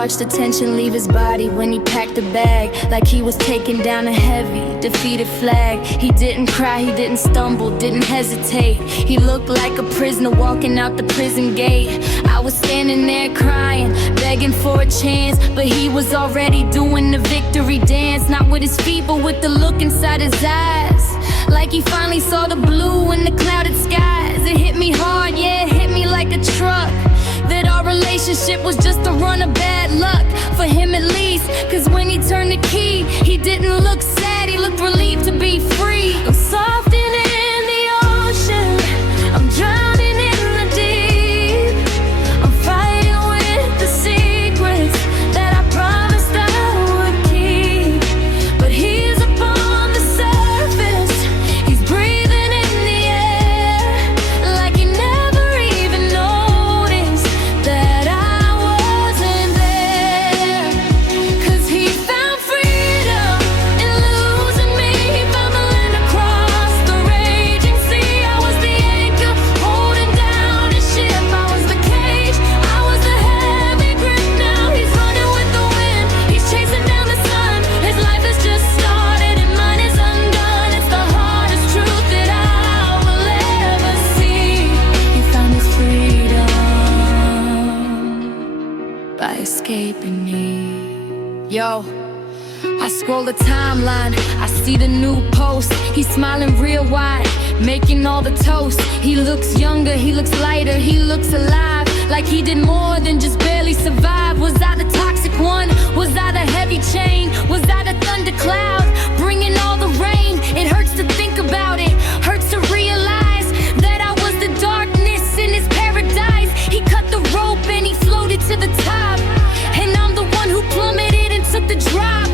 watched the tension leave his body when he packed the bag, like he was taking down a heavy, defeated flag. He didn't cry, he didn't stumble, didn't hesitate. He looked like a prisoner walking out the prison gate. I was standing there crying, begging for a chance, but he was already doing the victory dance. Not with his feet, but with the look inside his eyes, like he finally saw the blue in the clouded skies. It hit me hard, yeah, it hit me like a truck, that our relationship was just a run of bad luck, for him at least. Cause when he turned the key, he didn't look sad, he looked relieved to be free. I'm softening in the ocean, I'm drowning in the deep. I'm fighting with the secrets that I promised I would keep. But he's up on the surface, he's breathing in the air, like he never even noticed that I wasn't there. Cause he found freedom in losing me. He found the land across the raging sea. I was the anchor holding down his ship. I was the cage, I was the heavy grip. Now he's running with the wind, he's chasing down the sun. His life has just started and mine is undone. It's the hardest truth that I will ever see. He found his freedom by escaping me. Yo, I scroll the timeline, I see the new post. He's smiling real wide, making all the toast. He looks younger, he looks lighter, he looks alive, like he did more than just barely survive. Was I the toxic one? Was I the heavy chain? Was I the thundercloud bringing all the rain? It hurts to think about it, hurts to realize that I was the darkness in his paradise. He cut the rope and he floated to the top, and I'm the one who plummeted and took the drop.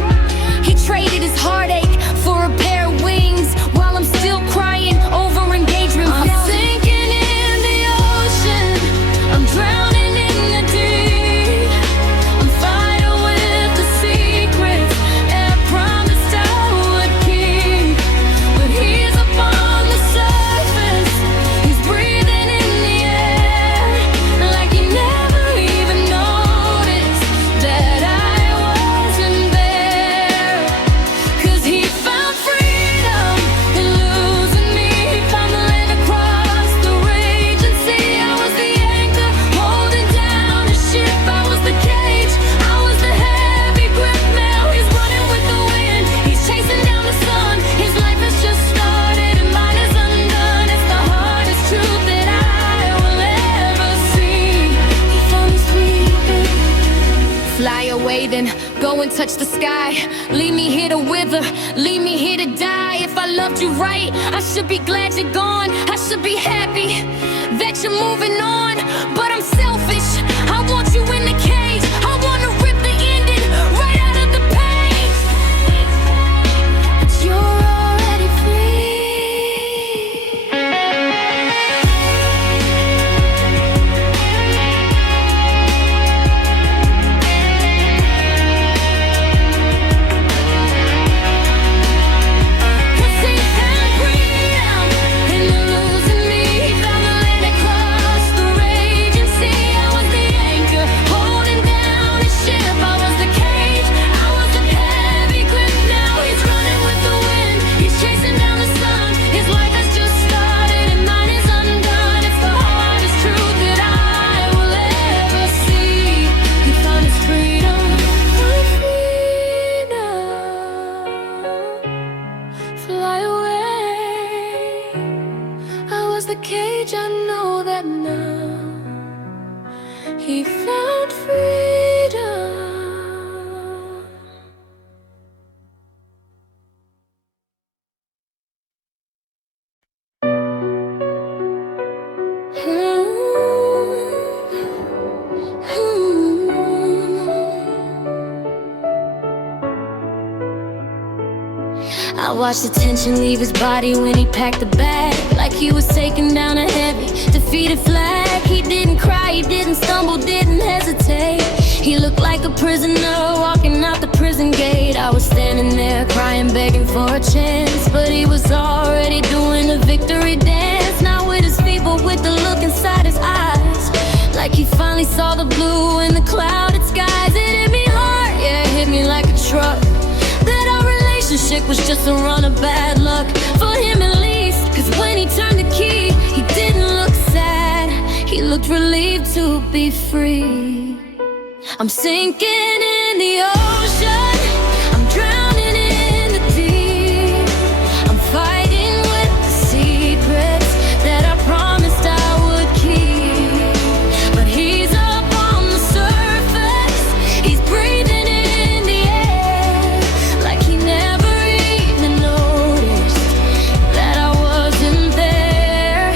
He traded his heartache for a pair of wings, while I'm still crying over engagement. I'm sinking in the ocean, I'm drowning in the deep. I'm fighting with the secrets that I promised I would keep. But he's up on the surface, he's breathing in the air, like he never even noticed that I wasn't there. Cause he found freedom in losing me. He found the land across the raging sea. I was the anchor holding down his ship. I was the cage, I was the heavy grip. Now he's running with the wind, he's chasing down the sun. His life has just started and mine is undone. It's the hardest truth that I will ever see. He found his freedom. Fly away then, go and touch the sky. Leave me here to wither, leave me here to die. If I loved you right, I should be glad you're gone. I should be happy that you're moving on. But I'm selfish, I want you in the cage. I wanna rip the ending right out of the page. But you're already free. Cause he found freedom in losing me. He found the land across the raging sea. I was the anchor holding down his ship. I was the cage, I was the heavy grip. Now he's running with the wind, he's chasing down the sun. His life has just started and mine is undone. It's the hardest truth that I will ever see. He found his freedom, my freedom. Fly away. I was the cage, I know that now. He found freedom. I watched the tension leave his body when he packed the bag, like he was taking down a heavy, defeated flag. He didn't cry, he didn't stumble, didn't hesitate. He looked like a prisoner walking out the prison gate. I was standing there crying, begging for a chance, but he was already doing the victory dance. Not with his feet, but with the look inside his eyes, like he finally saw the blue in the clouded skies. It truck. That our relationship was just a run of bad luck. For him at least, cause when he turned the key, he didn't look sad. He looked relieved to be free. I'm sinking in the ocean, I'm drowning in the deep. I'm fighting with the secrets that I promised I would keep. But he's up on the surface, he's breathing in the air, like he never even noticed that I wasn't there.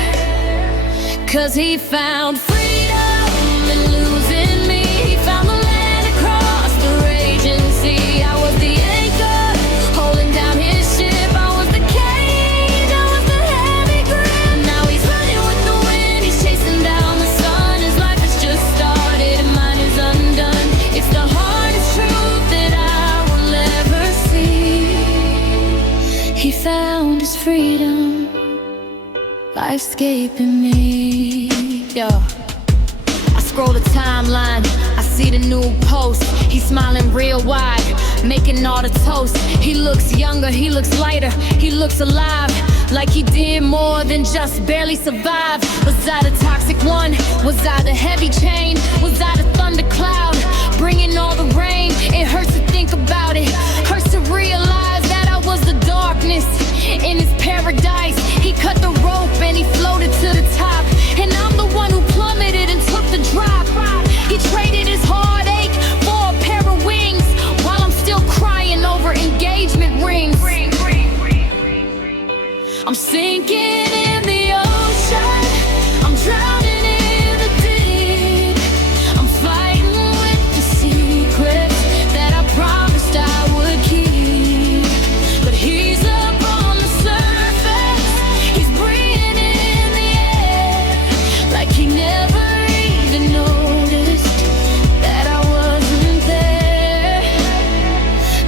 Cause he found freedom in losing me. He found the land across the raging sea. I was the anchor holding down his ship. I was the cage, I was the heavy grip. Now he's running with the wind, he's chasing down the sun. His life has just started and mine is undone. It's the hardest truth that I will ever see. He found his freedom, life escaping me. Yo, I scroll the timeline, I see the new post. He's smiling real wide, making all the toast. He looks younger, he looks lighter, he looks alive, like he did more than just barely survive. Was I the toxic one? Was I the heavy chain? Was I the thundercloud, bringing all the rain? It hurts to think about it, hurts to realize that I was the darkness in his paradise. He cut the rope and he floated to the top, and I'm the one who plummeted and took the drop. He traded his heartache for a pair of wings, while I'm still crying over engagement rings. I'm sinking in the ocean, I'm drowning in the deep. I'm fighting with the secrets that I promised I would keep. But he's up on the surface, he's breathing in the air, like he never even noticed that I wasn't there.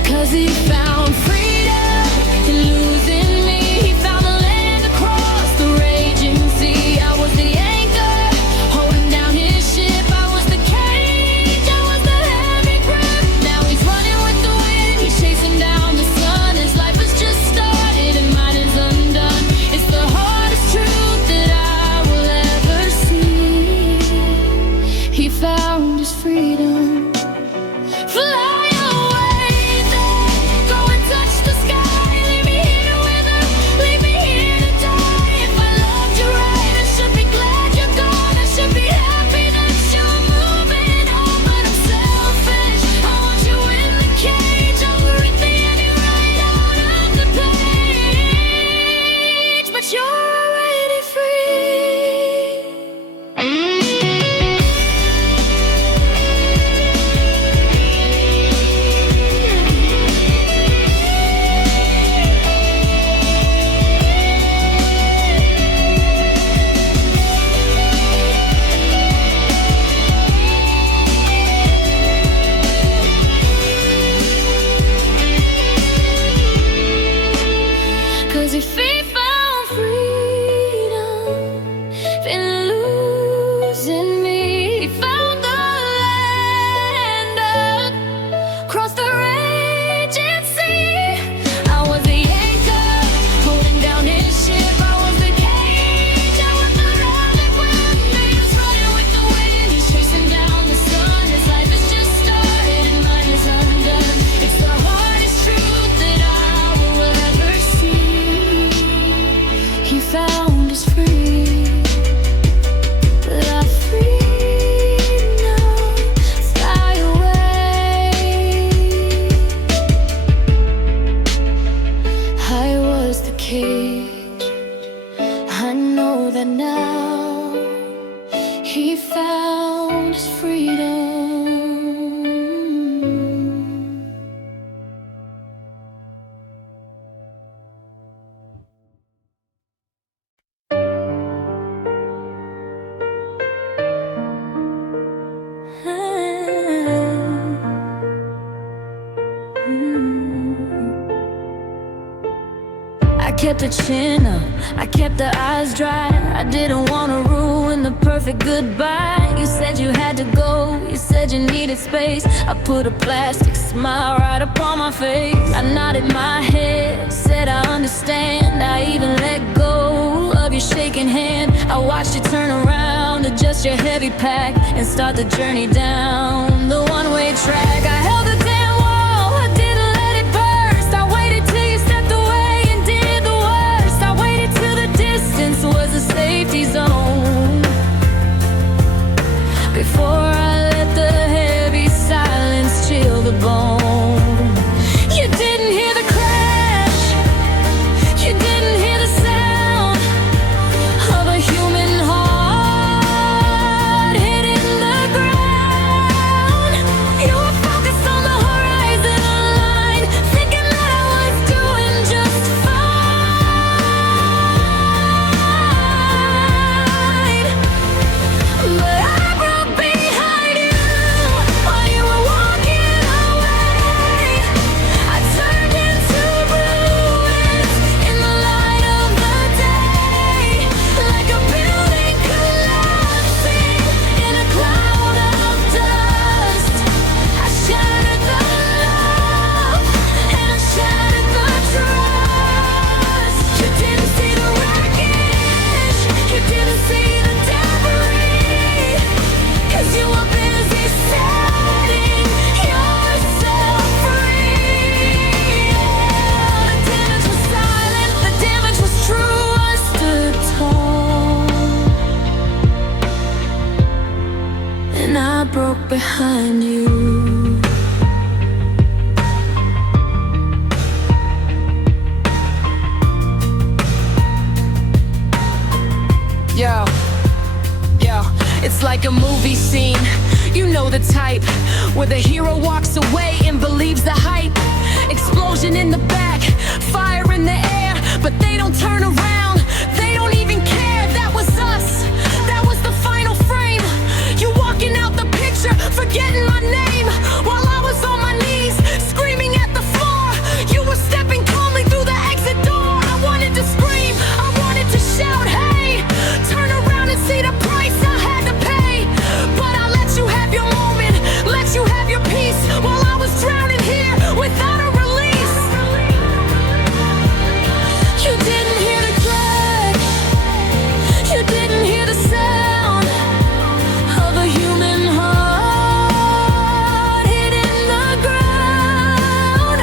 Cause he found freedom in losing me. He found the land across the raging sea. I was the anchor holding down his ship. I was the cage, I was the heavy grip. Now he's running with the wind, he's chasing down the sun. His life has just started and mine is undone. It's the hardest truth that I will ever see. He found his freedom. Fly away then, go and touch the sky. Leave me here to wither, leave me here to die. If I loved you right, I should be glad you're gone. I should be happy that you're moving on. But I'm selfish, I want you in the cage. Over at the end, you right out of the page. But you're already free. Cause if he found freedom in losing me, he found the land across the raging sea. I was the anchor holding down his ship. I was the cage, I was the running wind. He's running with the wind, he's chasing down the sun. His life has just started and mine is undone. It's the hardest truth that I will ever see. I kept a chin up, I kept the eyes dry. I didn't wanna ruin the perfect goodbye. You said you had to go, you said you needed space. I put a plastic smile right upon my face. I nodded my head, said I understand. I even let go of your shaking hand. I watched you turn around, adjust your heavy pack, and start the journey down the one-way track. I held the damn wall, I didn't let it burst. I waited till you stepped away and did the worst. I waited till the distance was a safety zone, before I let the heavy silence chill the bone. You didn't hear the crash, you didn't hear the sound of a human heart hitting the ground. You were focused on the horizon line, thinking that I was doing just fine. But I broke behind you while you were walking away. I turned into ruins in the light of the day, like a building collapsing in a cloud of dust. I shattered the love and I shattered the trust. You didn't see the wreckage, you didn't see the debris, 'cause you were busy setting yourself free. The damage was silent, the damage was true. I stood tall, and I broke behind you. Yo, it's like a movie scene. You know the type, where the hero walks away and believes the hype. Explosion in the back, fire in the air, but they don't turn around, they don't even care. That was us, that was the final frame. You walking out the picture, forgetting my name, while I was on my knees, screaming at the floor. You were stepping calmly through the exit door. I wanted to scream, I wanted to shout, hey, turn around and see the price I had to pay. But I let you have your moment, let you have your peace, while I was drowning here without a release. You didn't hear the crack, you didn't hear the sound of a human heart hitting the ground.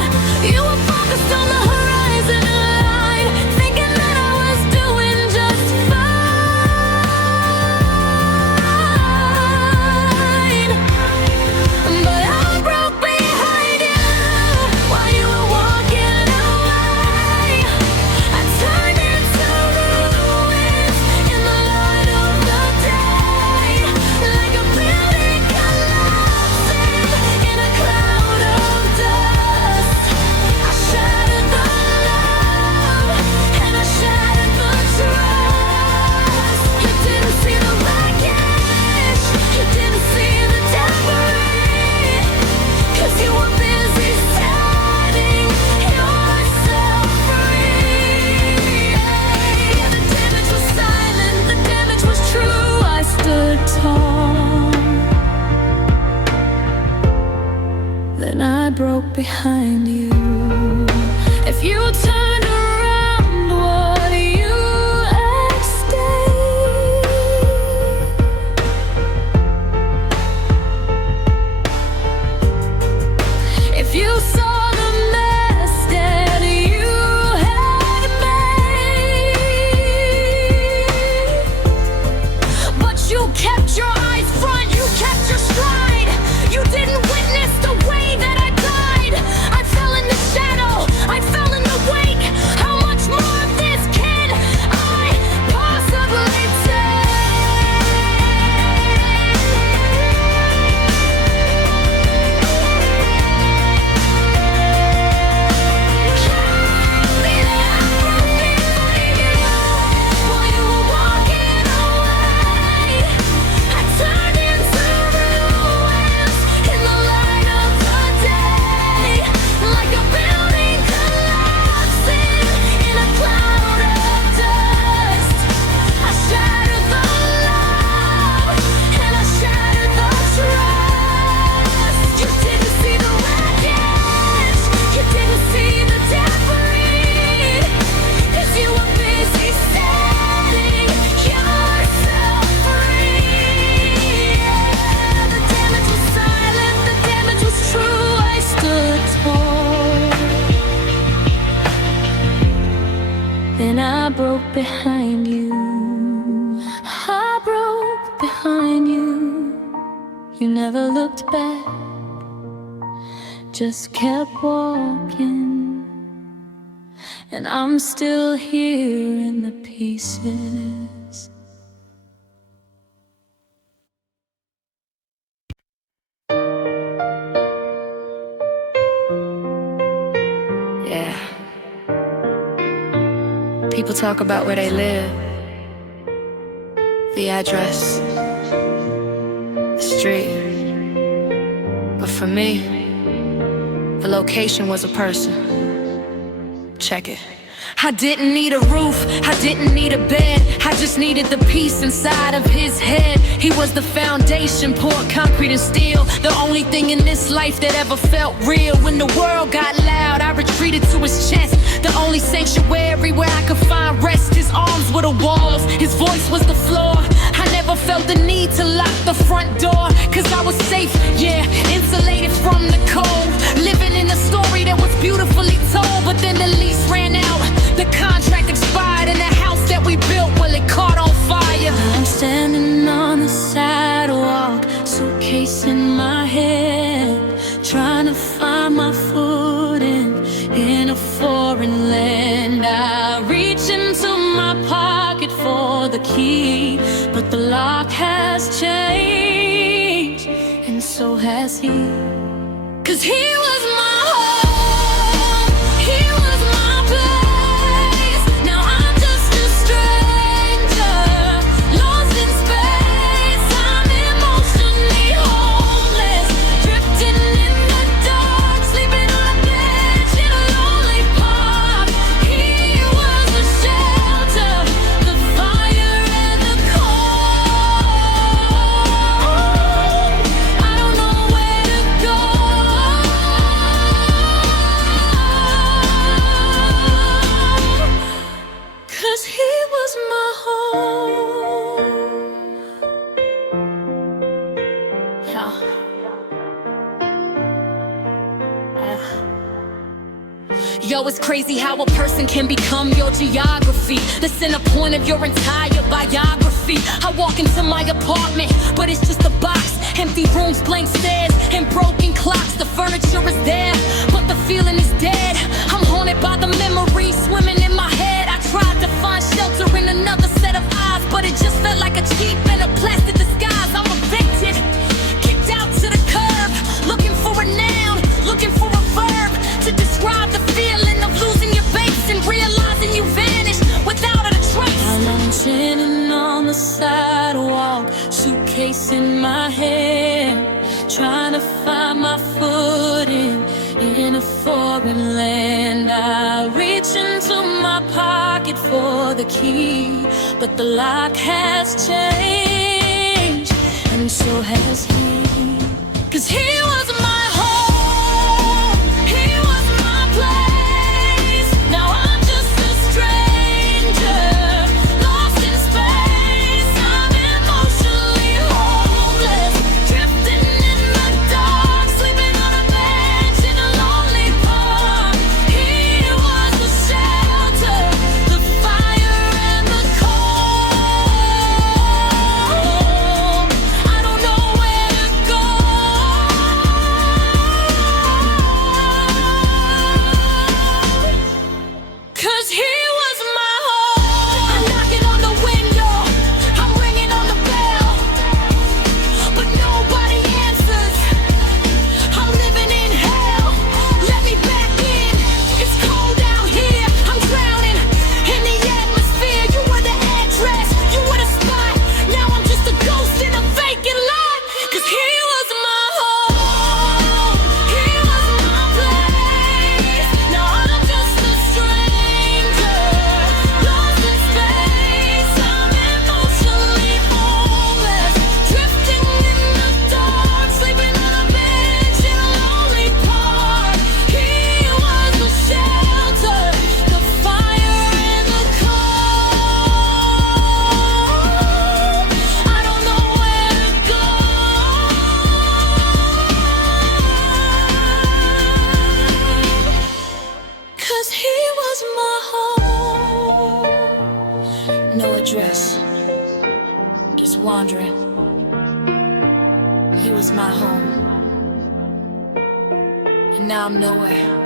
You were focused on the horizon line, thinking that I was doing just fine. But I broke behind you while you were walking away. I turned into ruins in the light of the day, like a building collapsing in a cloud of dust. I shattered the love and I shattered the trust. You didn't see the wreckage, you didn't see the debris, 'cause you were busy setting yourself free. The damage was silent, the damage was true. I stood tall, then I broke behind you. If you turned around, would you have stayed? If you saw the mess that you had made, but you kept your eyes front, you kept your stride. You didn't witness the way that I died. I felt I broke behind you. I broke behind you. You never looked back, just kept walking. And I'm still here in the pieces. Yeah. People talk about where they live, the address, the street. But for me, the location was a person. Check it. I didn't need a roof, I didn't need a bed, I just needed the peace inside of his head. He was the foundation, poured concrete and steel, the only thing in this life that ever felt real. When the world got loud, I retreated to his chest, the only sanctuary where I could find rest. His arms were the walls, his voice was the floor. I never felt the need to lock the front door, cause I was safe, yeah, insulated from the cold. Living in a story that was beautifully told, but then the lease ran out, the contract expired, and the house that we built, well, it caught on fire. I'm standing on the sidewalk, suitcase in my hand, trying to find my footing in a foreign land. I reach into my pocket for the key, but the lock has changed, and so has he. Cause he was my home, he was my place. Now I'm just a stranger, lost in space. I'm emotionally homeless, drifting in the dark, sleeping on a bench in a lonely park. He was the shelter, the fire and the cold. I don't know where to go, 'cause he was my home. Yo, it's crazy how a person can become your geography, the center point of your entire biography. I walk into my apartment, but it's just a box, empty rooms, blank stares, and broken clocks. The furniture is there, but the feeling is dead. I'm haunted by the memories swimming in my head. I tried to find shelter in another set of eyes, but it just felt like a cheap and a plastic disguise. I'm evicted, kicked out to the curb, looking for a noun, looking for a verb to describe the feeling of losing your base and realizing you vanished without a trace. I'm standing on the sidewalk, suitcase in my hand, trying to find my footing in a foreign land. I reach into my pocket for the key, but the lock has changed, and so has he. 'Cause he was my home, he was my place. Now I'm just a stranger, lost in space. I'm emotionally homeless, drifting in the dark, sleeping on a bench in a lonely park. He was the shelter, the fire and the cold. I don't know where to go, address, just wandering. He was my home, and now I'm nowhere.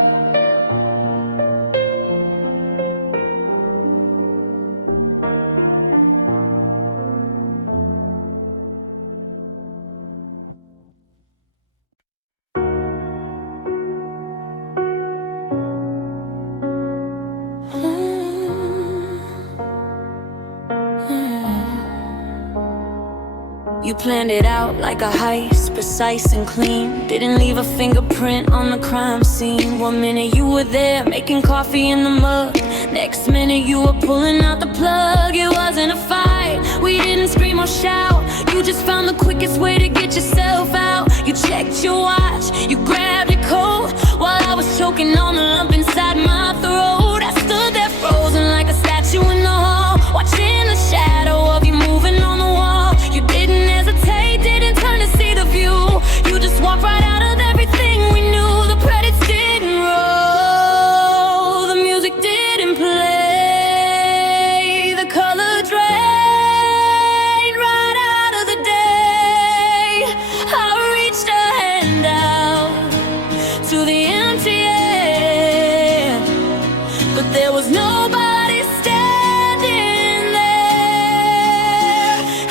You planned it out like a heist, precise and clean. Didn't leave a fingerprint on the crime scene. One minute you were there, making coffee in the mug. Next minute you were pulling out the plug. It wasn't a fight, we didn't scream or shout. You just found the quickest way to get yourself out. You checked your watch, you grabbed your coat, while I was choking on the lump inside my throat. I stood there frozen like a statue in the hall, watching the shadow of you moving on the wall. You didn't hesitate, didn't turn to see the view. You just walked right out of everything we knew. The credits didn't roll, the music didn't play, the color drained right out of the day. I reached a hand out to the empty air, but there was nobody standing there.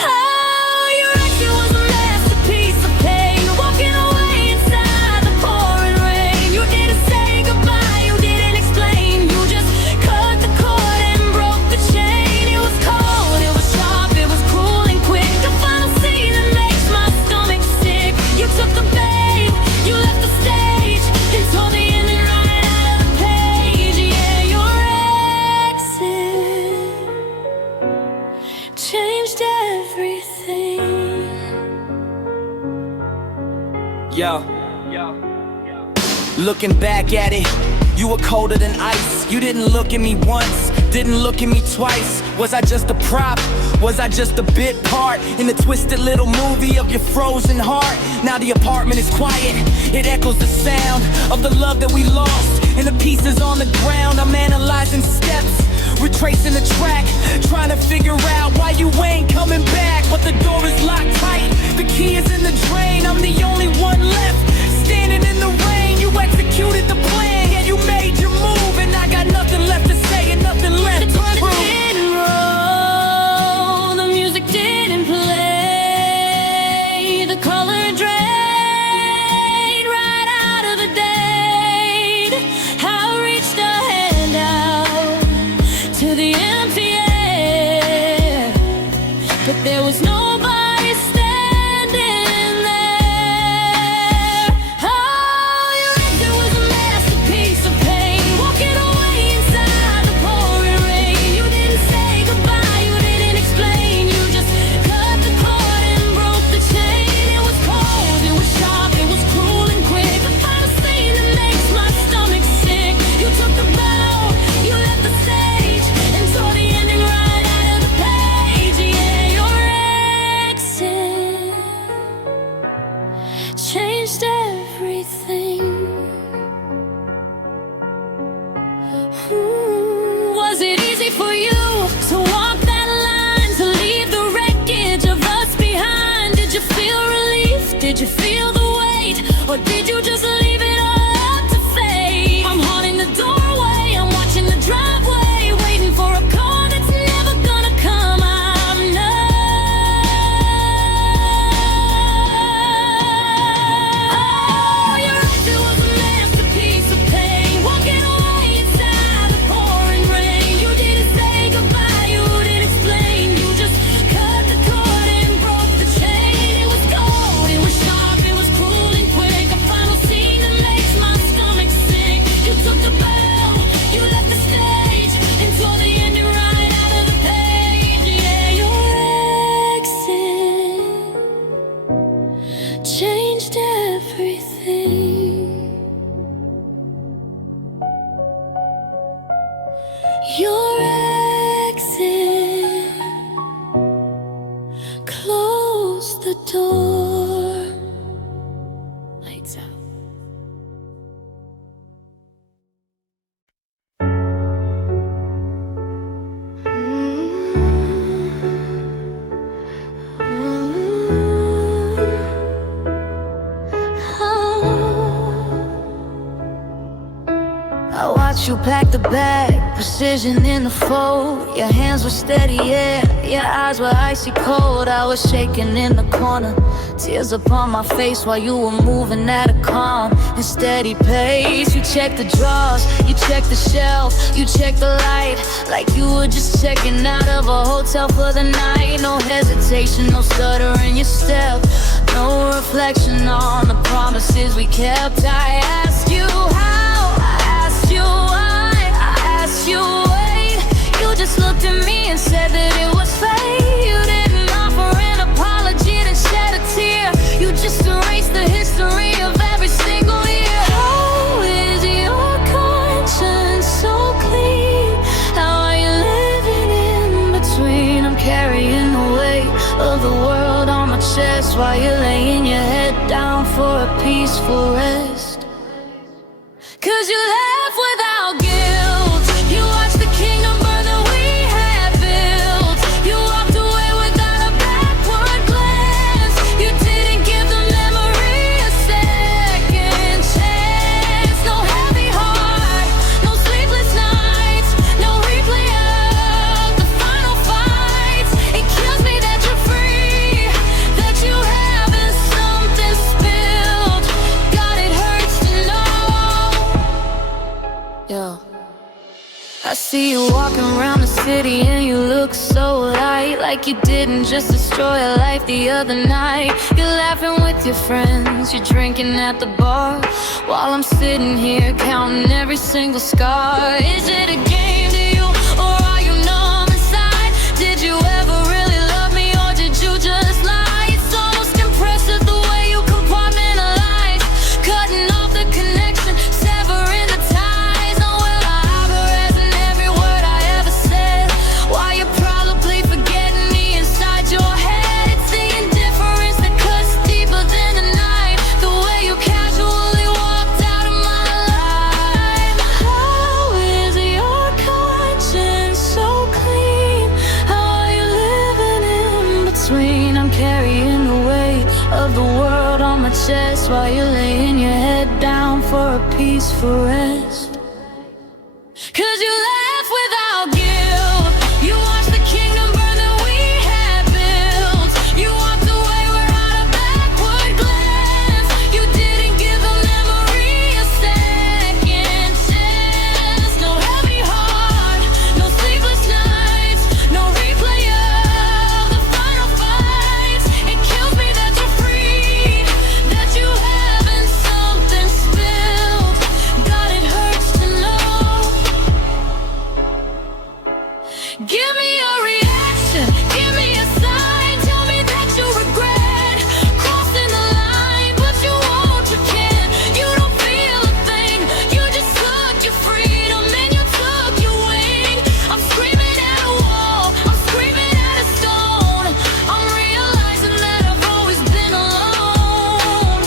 Oh, your exit was a masterpiece of pain, walking away inside the pouring rain. You didn't say goodbye, you didn't explain. You just cut the cord and broke the chain. It was cold, it was sharp, it was cruel and quick. The final scene that makes my stomach sick. You took the bait, you left the stage, and told the ending right out of the page. Yeah, your exit changed everything. Yo, looking back at it, you were colder than ice. You didn't look at me once, didn't look at me twice. Was I just a prop? Was I just a bit part in the twisted little movie of your frozen heart? Now the apartment is quiet, it echoes the sound of the love that we lost, and the pieces on the ground. I'm analyzing steps, retracing the track, trying to figure out why you ain't coming back. But the door is locked tight, the key is in the drain. I'm the only one left, standing in the rain. You executed the plan, yeah, you made your move, and I got nothing left to say and nothing left to prove. Didn't roll, the music didn't play, the color drained right out of the date. I reached a hand out to the empty air, but there was nobody standing there. Oh, your exit was a masterpiece of pain, walking away inside the pouring rain. You didn't say goodbye, you didn't explain. You just cut the cord and broke the chain. It was cold, it was sharp, it was cruel and quick. The final scene that makes my stomach sick. You took the bow, you left the stage, and tore the ending right out of the page. Yeah, your exit changed everything. Was it easy for you to walk that line, to leave the wreckage of us behind? Did you feel relief? Did you feel the weight? Or did you just leave it all up to fate? I'm haunting the doorway, I'm watching the driveway, waiting for a call that's never gonna come. I'm numb. Oh, your exit was a masterpiece of pain, walking away inside the pouring rain. You didn't say goodbye, you didn't explain. You just cut the cord and broke the chain. It was cold, it was sharp, it was cruel and quick. A final scene that makes my stomach sick. You took the bell, you left the stage, and tore the ending right out of the page. Yeah, your exit changed everything. Your exit closed the door. Lights out. watch you pack the bag, precision in the fold. Your hands were steady, yeah, your eyes were icy cold. I was shaking in the corner, tears upon my face while you were moving at a calm and steady pace. You checked the drawers, you checked the shelf, you checked the light, like you were just checking out of a hotel for the night. No hesitation, no stutter in your step, no reflection on the promises we kept. I asked you how, I asked you why, I asked you wait. You just looked at me and said that it was fate. You didn't offer an apology, didn't shed a tear. You just erased the history of every single year. How is your conscience so clean? How are you living in between? I'm carrying the weight of the world on my chest while you're laying your head down for a peaceful rest. 'Cause you left without guilt. You watched the kingdom burn that we had built. You walked away without a backward glance. You didn't give the memory a second chance. No heavy heart, no sleepless nights, no replay of the final fights. It kills me that you're free, that you haven't something spilled. God, it hurts to know. Yo, I see you walking around the city and you look so light, like you didn't just destroy a life the other night. You're laughing with your friends, you're drinking at the bar, while I'm sitting here counting every single scar. Is it a game to you, or are you numb inside? Did you ever really love me, or did you just lie? It's almost impressive the way you compartmentalize, cutting off the connection, severing the ties. No, well, I've erasing every word I ever said, while you're probably forgetting me inside your head. It's the indifference that cuts deeper than the night, the way you casually walked out of my life. How is your conscience so clean? How are you living in between? I'm carrying the weight of the world on my chest while you're laying your head down for a peaceful rest. 'Cause you left without guilt. You watched the kingdom burn that we had built. You walked away without a backward glance. You didn't give the memory a second chance. No heavy heart, no sleepless nights, no replay of the final fights. It kills me that you're free, that you haven't something spilled. God, it hurts to know. Give me a reaction, give me a sign. Tell me that you regret crossing the line, but you won't, you can't. You don't feel a thing. You just took your freedom and you took your wing. I'm screaming at a wall, I'm screaming at a stone. I'm realizing that I've always been alone.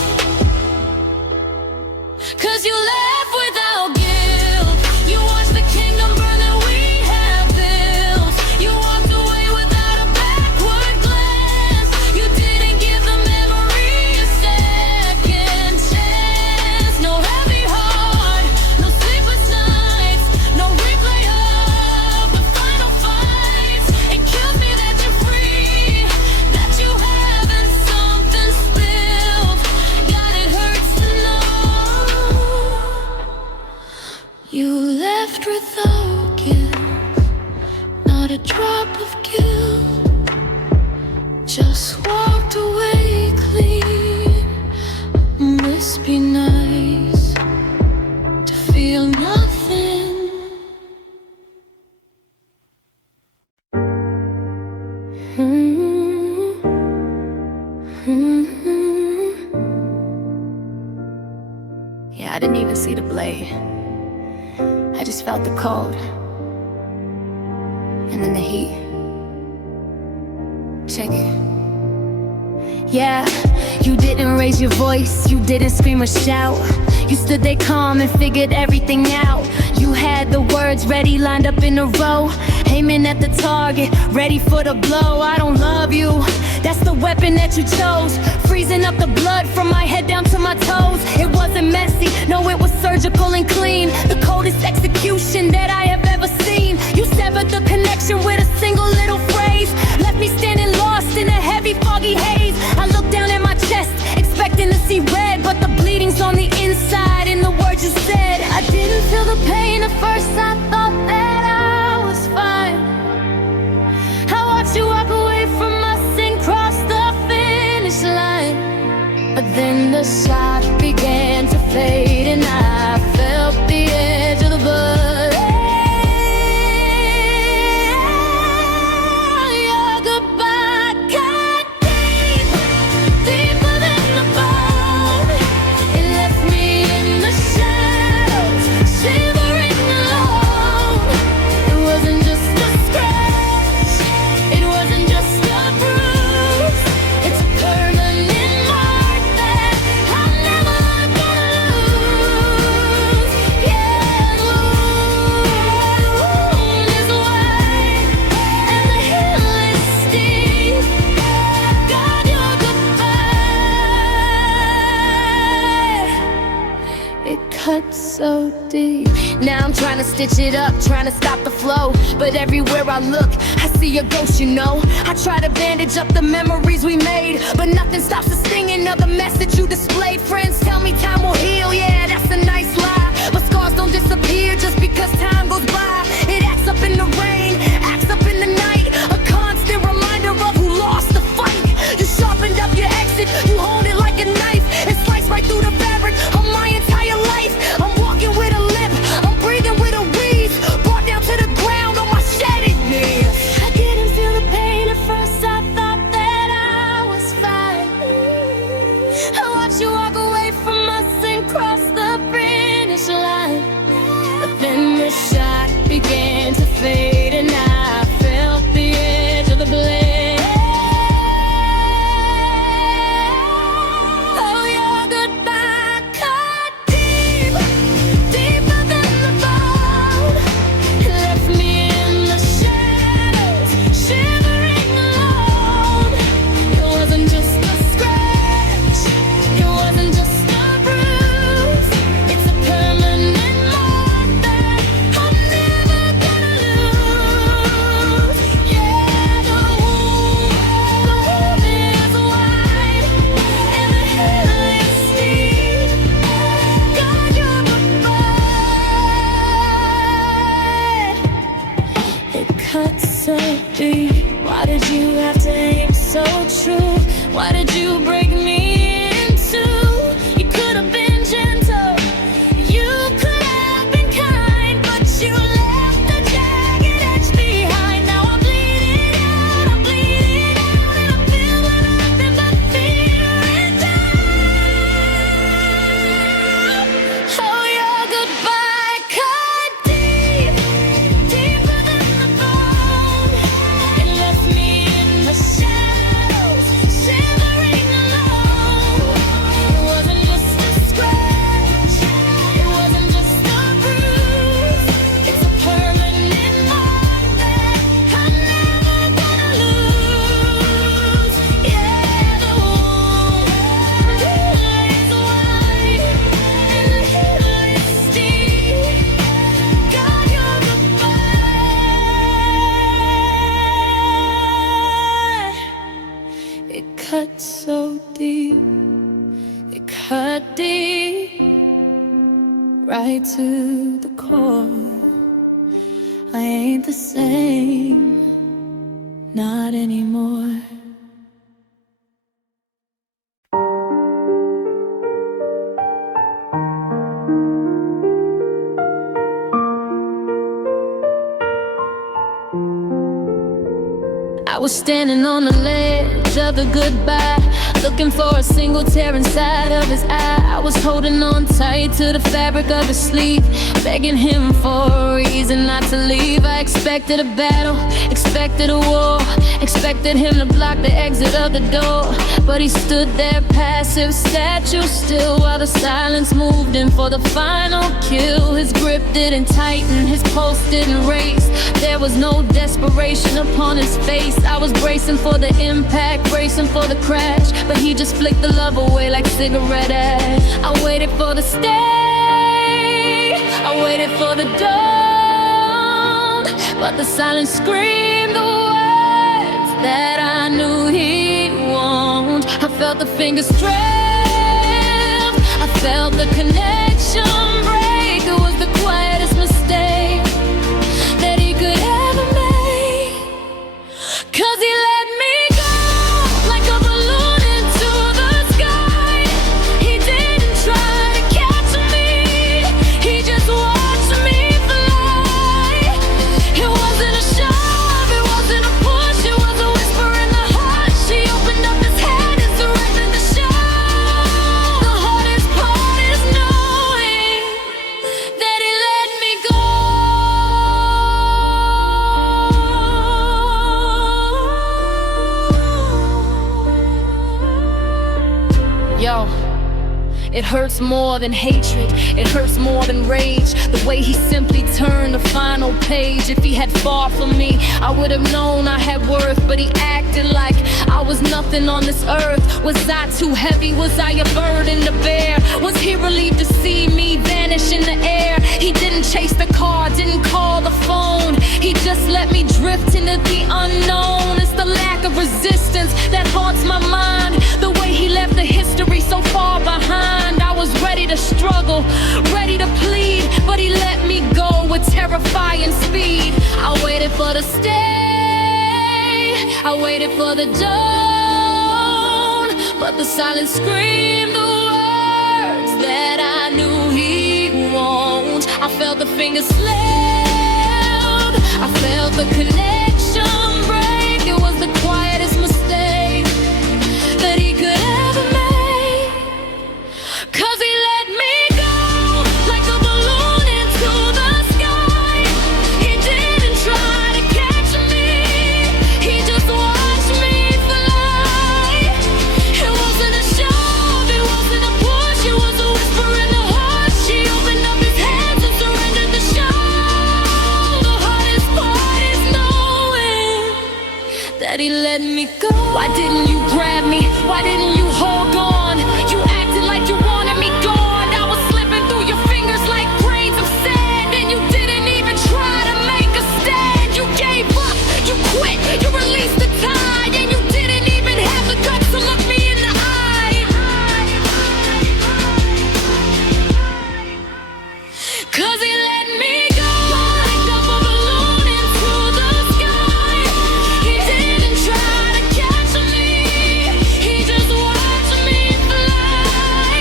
'Cause you left without guilt. You watched the kingdom burn that we had built. You walked away without a backward glance. You didn't give the memory a second chance. No heavy heart, no sleepless nights, no replay of the final fights. It kills me that you're free, that you haven't something spilled. God, it hurts to know. You left without guilt, not a drop of guilt. Just walked away clean. Must be nice to feel nothing. Yeah, I didn't even see the blade. I just felt the cold, and then the heat. Check it. Yeah, you didn't raise your voice, you didn't scream or shout. You stood there calm and figured everything out. You had the words ready, lined up in a row, aiming at the target, ready for the blow. I don't love you, That's the weapon that you chose, freezing up the blood from my head down to my toes. It wasn't messy, no, it was surgical and clean. The coldest execution that I have ever seen. You severed the connection with a single little phrase, left me standing lost in a heavy foggy haze. I looked down at my chest, expecting to see red, but the bleeding's on the inside in the words you said. I didn't feel the pain at first, I thought that I was fine. I watched you walk away from us and cross the finish line. But then the shot began to fade and I felt the edge of the bullet. Your goodbye cut deep, deeper than the bone. It left me in the shadows, shivering alone. It wasn't just a scratch, it wasn't just a bruise. It's a permanent mark that I'm never gonna lose. Yeah, the wound is wide and the hill is steep. God, your goodbye, it cuts so deep. Now I'm trying to stitch it up, trying to stop the flow, but everywhere I look, I see a ghost, you know. I try to bandage up the memories we made, but nothing stops the stinging of the mess that you displayed. Friends tell me time will heal, yeah, that's a nice lie, but scars don't disappear just because time goes by. It acts up in the rain, acts up in the night, a constant reminder of who lost the fight. You sharpened up your exit, you hold it like a knife, and sliced right through the fabric of my entire life. I'm walking with a limp, I'm breathing with a wheeze, brought down to the ground on my shattered knees. I didn't feel the pain at first, I thought that I was fine. I watched you walk away from us and cross the finish line. But then the shot began to fade and I felt the edge of the blade. Oh, your goodbye cut deep, deeper than the bone. It left me in the shadows, shivering alone. It wasn't just a scratch, it wasn't just a bruise. It's a permanent mark that I'm never gonna lose. Yeah, the wound is wide and the hill is steep. God, your goodbye, it cuts so deep. Why did you have to aim so true? Why did you break me in two? You could have been gentle, you could have been kind, but you left the jagged edge behind. Now I'm bleeding out, I'm bleeding out, and I'm filled with nothing but fear and doubt. Oh, your goodbye cut deep, deeper than the bone. It left me in the shadows, shivering alone. It wasn't just a scratch, it wasn't just a bruise. It's a permanent mark that I'm never gonna lose. Yeah, the wound is wide and the hill is steep. God, your goodbye, it cut so deep, it cut deep, right to the core. I ain't the same, not anymore. I was standing on the ledge of the goodbye, looking for a single tear inside of his eye. I was holding on tight to the fabric of his sleeve, begging him for a reason not to leave. I expected a battle, expected a war, expected him to block the exit of the door. But he stood there passive, statue still, while the silence moved him for the final kill. His grip didn't tighten, his pulse didn't race. There was no desperation upon his face. I was bracing for the impact, bracing for the crash, but he just flicked the love away like cigarette ash. I waited for the stay, I waited for the dawn, but the silence screamed the words that I knew he won't. I felt the fingers strength, I felt the connection break. It was the quietest mistake that he could ever make, 'cause he let me go like a balloon into the sky. He didn't try to catch me, he just watched me fly. It wasn't a shove, it wasn't a push, it was a whisper in the hush. He opened up his head and surrendered the show. The hardest part is knowing that he let me go. Yo, it hurts more than hatred, it hurts more than rage. The way he simply turned the final page. If he had fought for me, I would have known I had worth. But he acted like I was nothing on this earth. Was I too heavy? Was I a burden to bear? Was he relieved to see me vanish in the air? He didn't chase the car, didn't call the phone. He just let me drift into the unknown. It's the lack of resistance that haunts my mind. The way he left the history so far behind. I was ready to struggle, ready to plead, but he let me go with terrifying speed. I waited for the stay, I waited for the dawn, but the silence screamed the words that I knew he won't. I felt the fingers slip, I felt the connection break. It was the quietest mistake that he could ever make, 'cause he let me go like a balloon into the sky. He didn't try to catch me, he just watched me fly. It wasn't a shove, it wasn't a push, it was a whisper in the hush. He opened up his hands and surrendered the show. The hardest part is knowing that he let me go. Why didn't you grab me? Why didn't you hold on? You acted like you wanted me gone. I was slipping through your fingers like grains of sand, and you didn't even try to make a stand. You gave up, you quit, you released the tide, and you didn't even have the guts to look me in the eye. 'Cause he let me go like a balloon into the sky. He didn't try to catch me, he just watched me fly.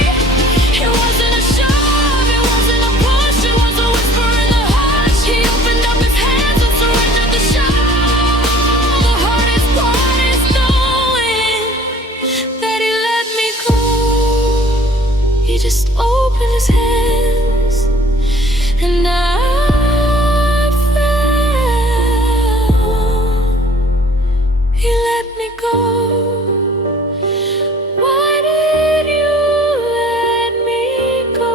It wasn't a shove, it wasn't a push, it was a whisper in the hush. He opened up his hands and surrendered the show. The hardest part is knowing that he let me go. He just opened his hands and I fell. He let me go. Why did you let me go?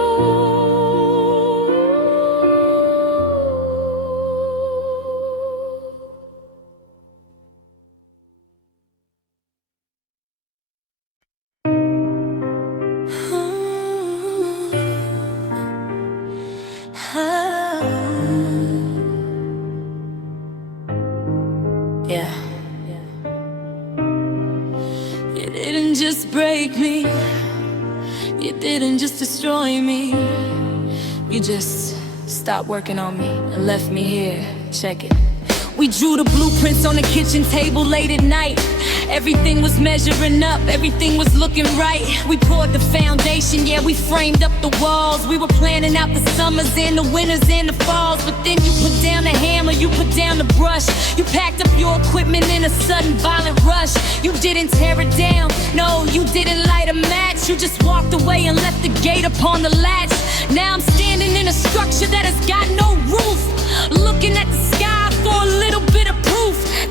Yeah. You didn't just break me, you didn't just destroy me. You just stopped working on me and left me here. Check it. We drew the blueprints on the kitchen table late at night. Everything was measuring up, everything was looking right. We poured the foundation, yeah, we framed up the walls. We were planning out the summers and the winters and the falls. But then you put down the hammer, you put down the brush. You packed up your equipment in a sudden violent rush. You didn't tear it down, no, you didn't light a match. You just walked away and left the gate upon the latch. Now I'm standing in a structure that has got no roof, looking at the sky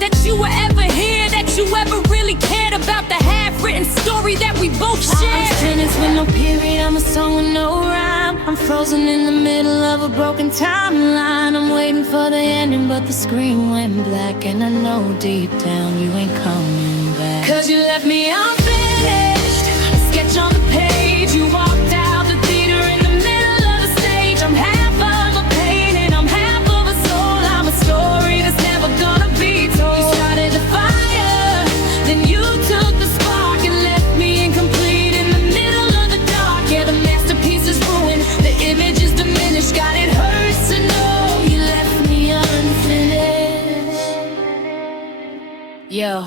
that you were ever here, that you ever really cared about the half-written story that we both shared. I'm sentence with no period, I'm a song with no rhyme. I'm frozen in the middle of a broken timeline. I'm waiting for the ending, but the screen went black, and I know deep down you ain't coming back. 'Cause you left me unfinished, a sketch on the page. You walked out the theater in the middle of the stage. I'm half of a painting, I'm half of a soul. I'm a story that's never gonna be told. You started the fire, then you took the spark and left me incomplete in the middle of the dark. Yeah, the masterpiece is ruined, the image is diminished. God, it hurts to know you left me unfinished. Yo,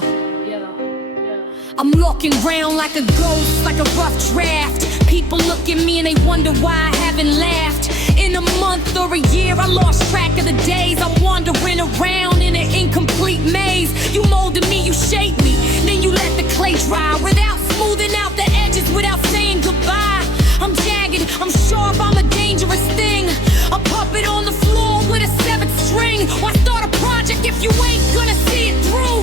I'm walking around like a ghost, like a rough draft. People look at me and they wonder why I haven't laughed. In a month or a year, I lost track of the days. I'm wandering around in an incomplete maze. You molded me, you shaped me, then you let the clay dry without smoothing out the edges, without saying goodbye. I'm jagged, I'm sharp, I'm a dangerous thing, a puppet on the floor with a severed string. Why start a project if you ain't gonna see it through?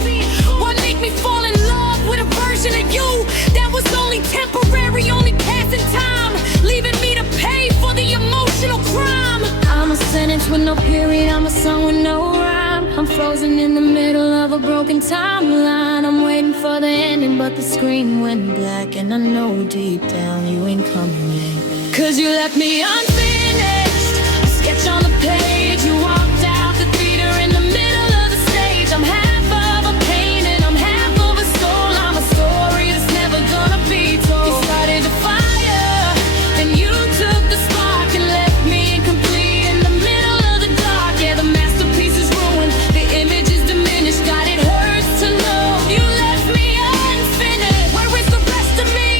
Why make me fall in love with a version of you that was only temporary, only passing time, leaving me to pay for the emotional crime? I'm a sentence with no period, I'm a song with no rhyme. I'm frozen in the middle of a broken timeline. I'm waiting for the ending, but the screen went black, and I know deep down you ain't coming back. 'Cause you left me unfinished, a sketch on the page. You walked out the theater in the middle of the stage. I'm half of a painting, I'm half of a soul. I'm a story that's never gonna be told. You started the fire, then you took the spark and left me incomplete in the middle of the dark. Yeah, the masterpiece is ruined, the image is diminished. God, it hurts to know you left me unfinished. Where is the rest of me?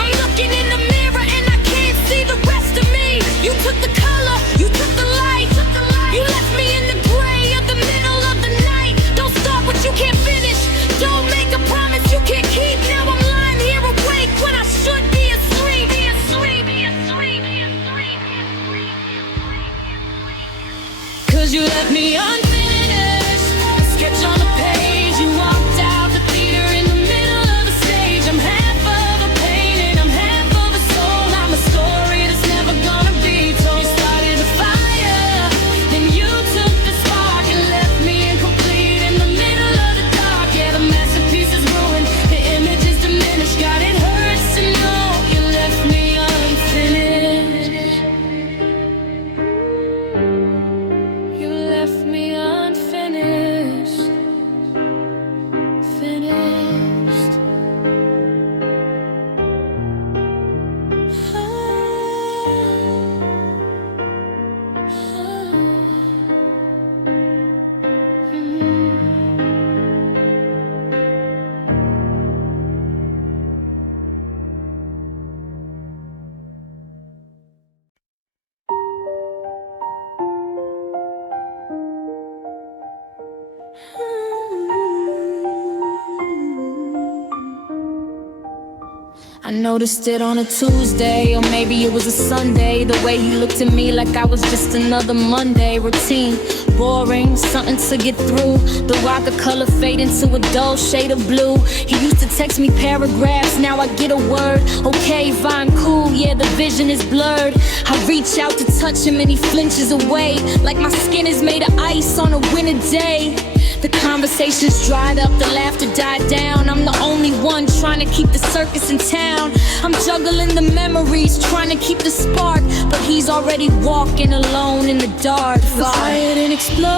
I'm looking in the mirror and I can't see the rest of me. You took the color, you took the light, you left me in the gray of the middle of the night. Don't start what you can't finish, don't make a promise you can't keep. Now I'm lying here awake when I should be asleep. 'Cause you left me unfinished, a sketch on the page. You walked out the theater in the middle of the stage. I'm half of a painting, I'm half of a soul. I'm a story that's never gonna be told. You started the fire, then you took the spark and left me incomplete in the middle of the dark. Yeah, the masterpiece is ruined, the image is diminished. God, it hurts to know you left me unfinished. You left me unfinished, finished. I noticed it on a Tuesday, or maybe it was a Sunday. The way he looked at me like I was just another Monday. Routine, boring, something to get through. The rocker color fade into a dull shade of blue. He used to text me paragraphs, now I get a word. Okay, fine, cool, yeah, the vision is blurred. I reach out to touch him and he flinches away, like my skin is made of ice on a winter day. The conversations dried up, the laughter died down. I'm the only one trying to keep the circus in town. I'm juggling the memories, trying to keep the spark, but he's already walking alone in the dark. The fire didn't explode,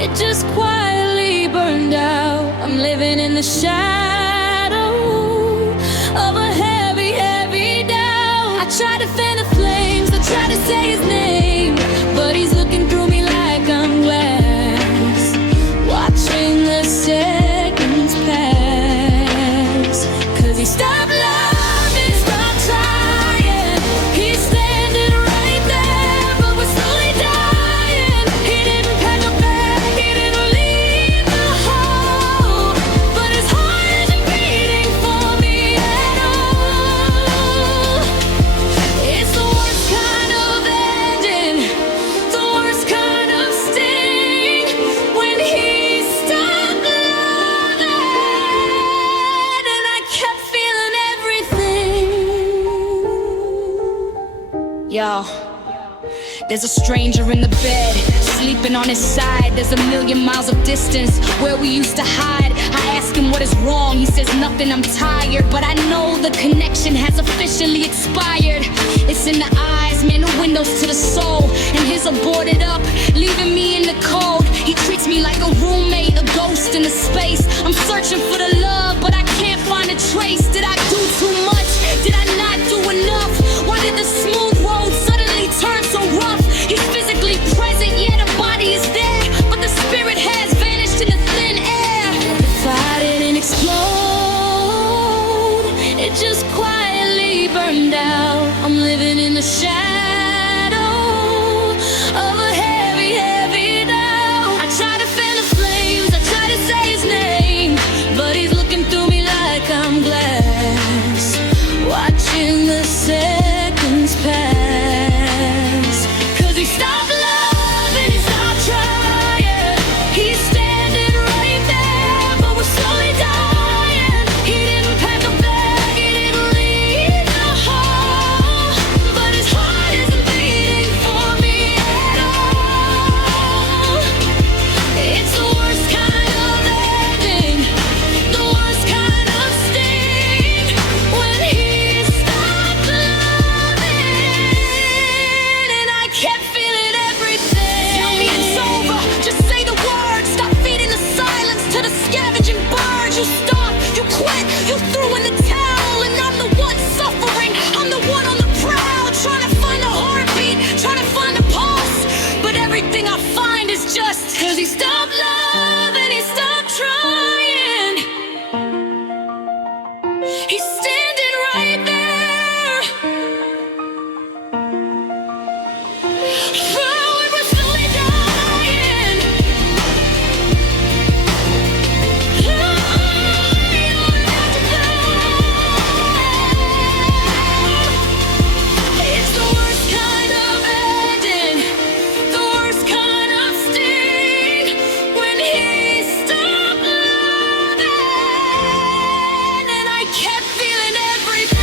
it just quietly burned out. I'm living in the shadow of a heavy, heavy doubt. I try to fan the flames, I try to say his name, but he's looking through me like I'm glass, watching the seconds pass. 'Cause he stopped loving, stopped trying. He's standing right there, but we're slowly dying. He didn't pack a bag, he didn't leave the hole, but his heart isn't beating for me at all. It's the worst kind of ending, There's a stranger in the bed, sleeping on his side. There's a million miles of distance where we used to hide. I ask him what is wrong, he says nothing, I'm tired. But I know the connection has officially expired. It's in the eyes, man, the windows to the soul. And his are boarded up, leaving me in the cold. He treats me like a roommate, a ghost in the space. I'm searching for the love, but I can't find a trace. Did I do too much? Did I not do enough? Why did the smooth road suddenly turn so rough? He's physically present, yeah, the body is there, but the spirit has vanished in the thin air. If I didn't explode, it just quietly burned out. I'm living in the shadow of a heavy, heavy doubt. I try to fan the flames, I try to say his name, but he's looking through me like I'm glass, watching the seconds pass. 'Cause he stopped loving, he stopped trying. He's standing right there, but we're slowly dying. He didn't pack a bag, he didn't leave the hall, but his heart isn't beating for me at all. It's the worst kind of ending, the worst kind of sting, when he stopped loving, and I kept feeling everything. Tell me it's over, just say the word. Stop feeding the silence to the scavenging birds. You stopped, you quit, you threw in the towel, and I'm the one suffering, I'm the one on the prowl, trying to find a heartbeat, trying to find a pulse, but everything I find is just 'cause he stopped loving, he stopped trying. He's standing right there. When we're slowly dying. You don't have to die. It's the worst kind of ending, the worst kind of sting, when he stopped loving, and I kept feeling everything.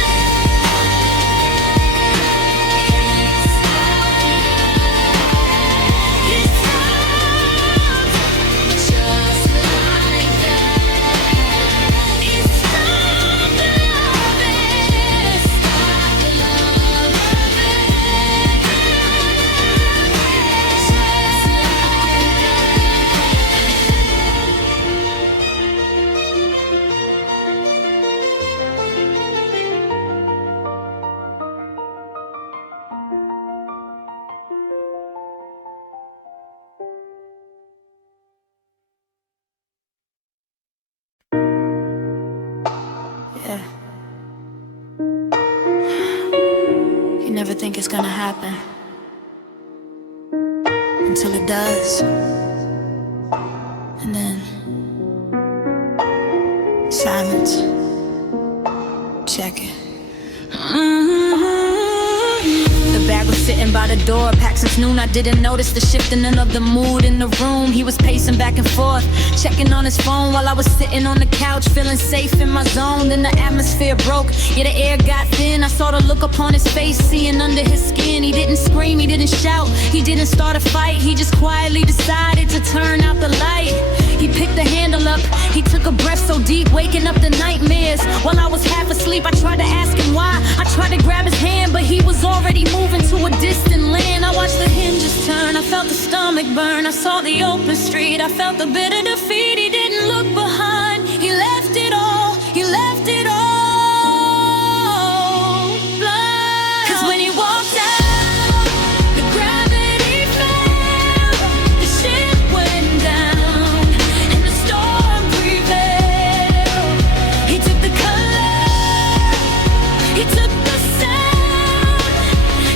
He stopped, just like that. He stopped loving, stopped Yeah. You never think it's gonna happen until it does. And then silence. Check it. The bag was sitting by the door, packed since noon. I didn't notice the shifting of the mood in the room. He was pacing back and forth, checking on his phone while I was sitting on the couch, feeling safe in my zone. Then the atmosphere broke, yeah, the air got thin. I saw the look upon his face, seeing under his skin. He didn't scream, he didn't shout, he didn't start a fight. He just quietly decided to turn out the light. He picked the handle up, he took a breath so deep, waking up the nightmares. While I was half asleep, I tried to ask him why. I tried to grab his hand, but he was already moving to a distant land. I watched the hinges turn, I felt the stomach burn. I saw the open street, I felt the bitter defeat. He didn't look behind, he left it all, he left it all blind. 'Cause when he walked out, the gravity fell, the ship went down, and the storm prevailed. He took the color, he took the sound,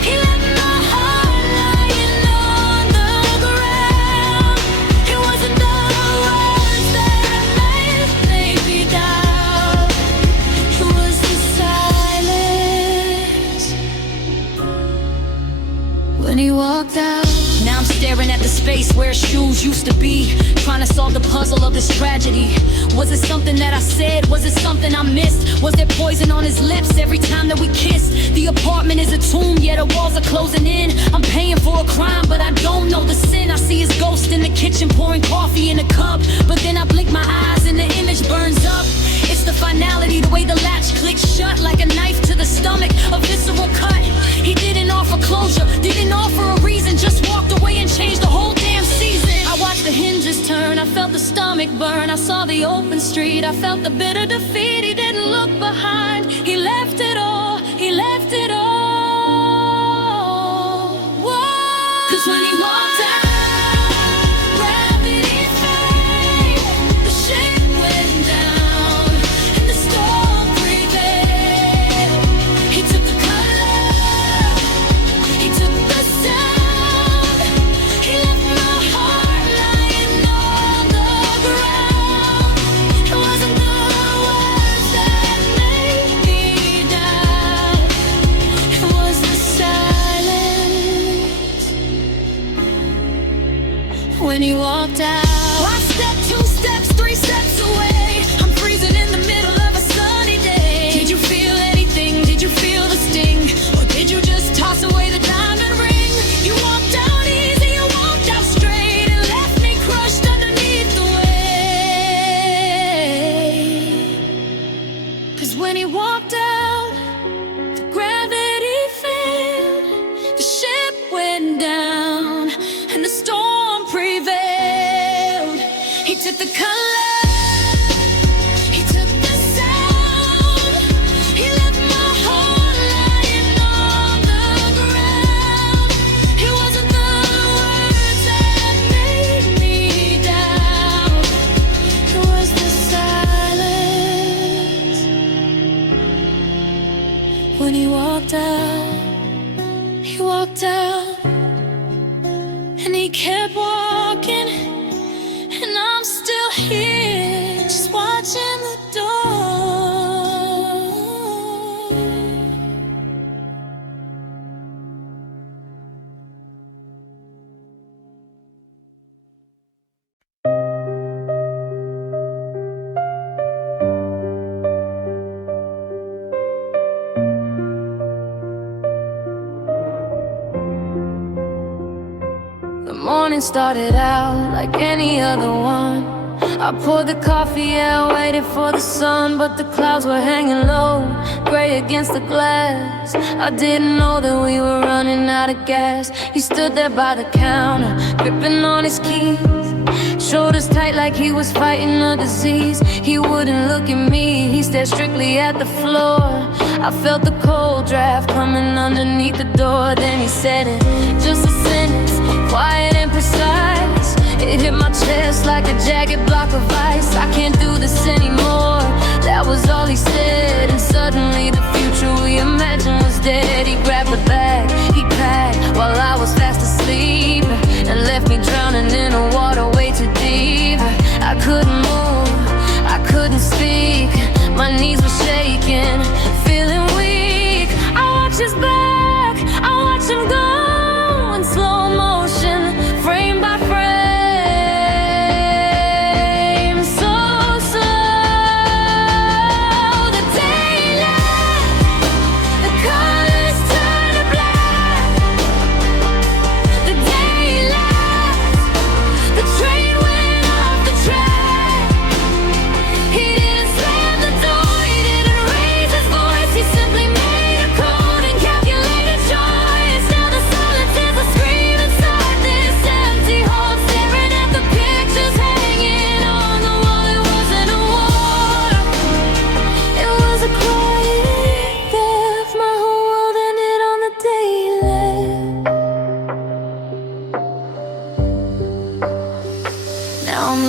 he left my heart lying on the ground. It wasn't the words that made space where his shoes used to be, trying to solve the puzzle of this tragedy. Was it something that I said? Was it something I missed? Was there poison on his lips every time that we kissed? The apartment is a tomb, yeah, the walls are closing in. I'm paying for a crime, but I don't know the sin. I see his ghost in the kitchen pouring coffee in a cup, but then I blink my eyes and the image burns up. It's the finality, the way the latch clicks shut like a knife to the stomach, a visceral cut. He didn't offer closure, didn't offer a reason, just walked away and changed the whole damn season. I watched the hinges turn, I felt the stomach burn, I saw the open street, I felt the bitter defeat. He didn't look behind, he left it all, he left it all. Whoa. 'Cause when he walked out, when he walked out, I stepped 2 steps, 3 steps away. I'm freezing in the middle of a sunny day. Did you feel anything? Did you feel the sting? Or did you just toss away the diamond ring? You walked out easy, you walked out straight, and left me crushed underneath the weight. 'Cause when he walked out, the gravity failed, the ship went down, and the storm prevailed. He took the color, he took the sound, he left my heart lying on the ground. It wasn't the words that made me down, it was the silence. When he walked out, he walked out, and he kept walking, and I'm still here, just watching the door. The morning started out like any other one. I poured the coffee out, waited for the sun, but the clouds were hanging low, gray against the glass. I didn't know that we were running out of gas. He stood there by the counter, gripping on his keys, shoulders tight like he was fighting a disease. He wouldn't look at me, he stared strictly at the floor. I felt the cold draft coming underneath the door. Then he said it, just a sentence, quiet and precise. It hit my chest like a jagged block of ice. I can't do this anymore, that was all he said. And suddenly the future we imagined was dead. He grabbed the bag, he packed while I was fast asleep, and left me drowning in a water way too deep. I couldn't move, I couldn't speak, my knees were shaking, feeling weak. I watched his back, I watched him go in slow motion, frame by frame.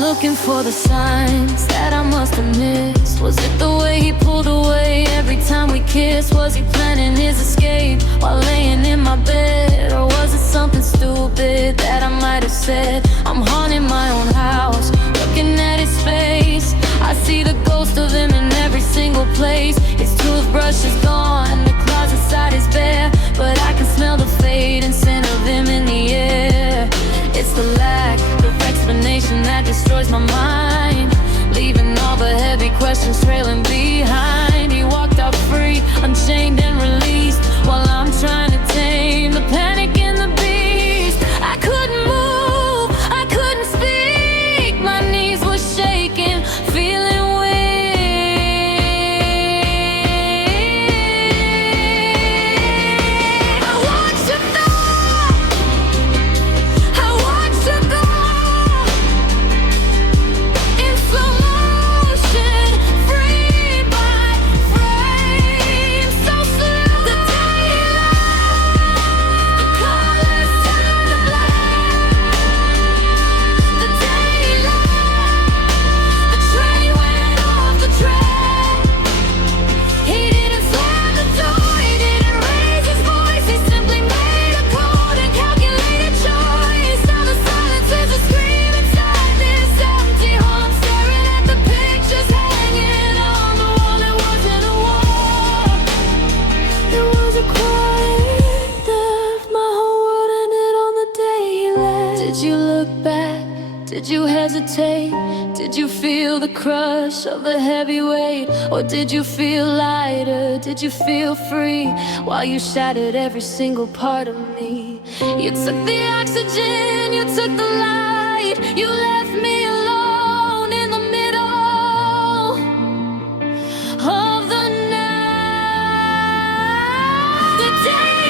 Looking for the signs that I must have missed. Was it the way he pulled away every time we kissed? Was he planning his escape while laying in my bed? Or was it something stupid that I might have said? I'm haunting my own house, looking at his face. I see the ghost of him in every single place. His toothbrush is gone, the closet side is bare, but I can smell the fade and scent of him in the air. It's the last conversation that destroys my mind, leaving all the heavy questions trailing behind. He walked out free, unchained and released, while I'm trying to tame the panic in the beast. I couldn't move, I couldn't speak, my knees were shaking, feeling Did you hesitate? Did you feel the crush of the heavy weight? Or did you feel lighter? Did you feel free? While you shattered every single part of me. You took the oxygen, you took the light, you left me alone in the middle of the night. The day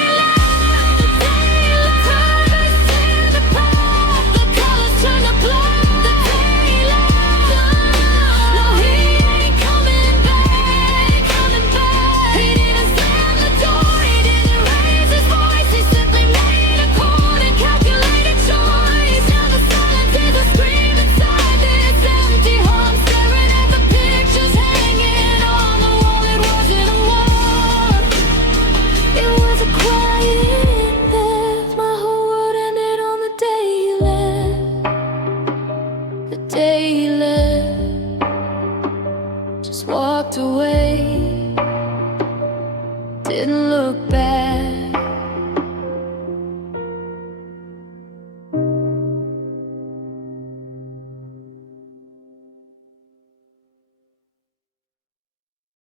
walked away, didn't look back.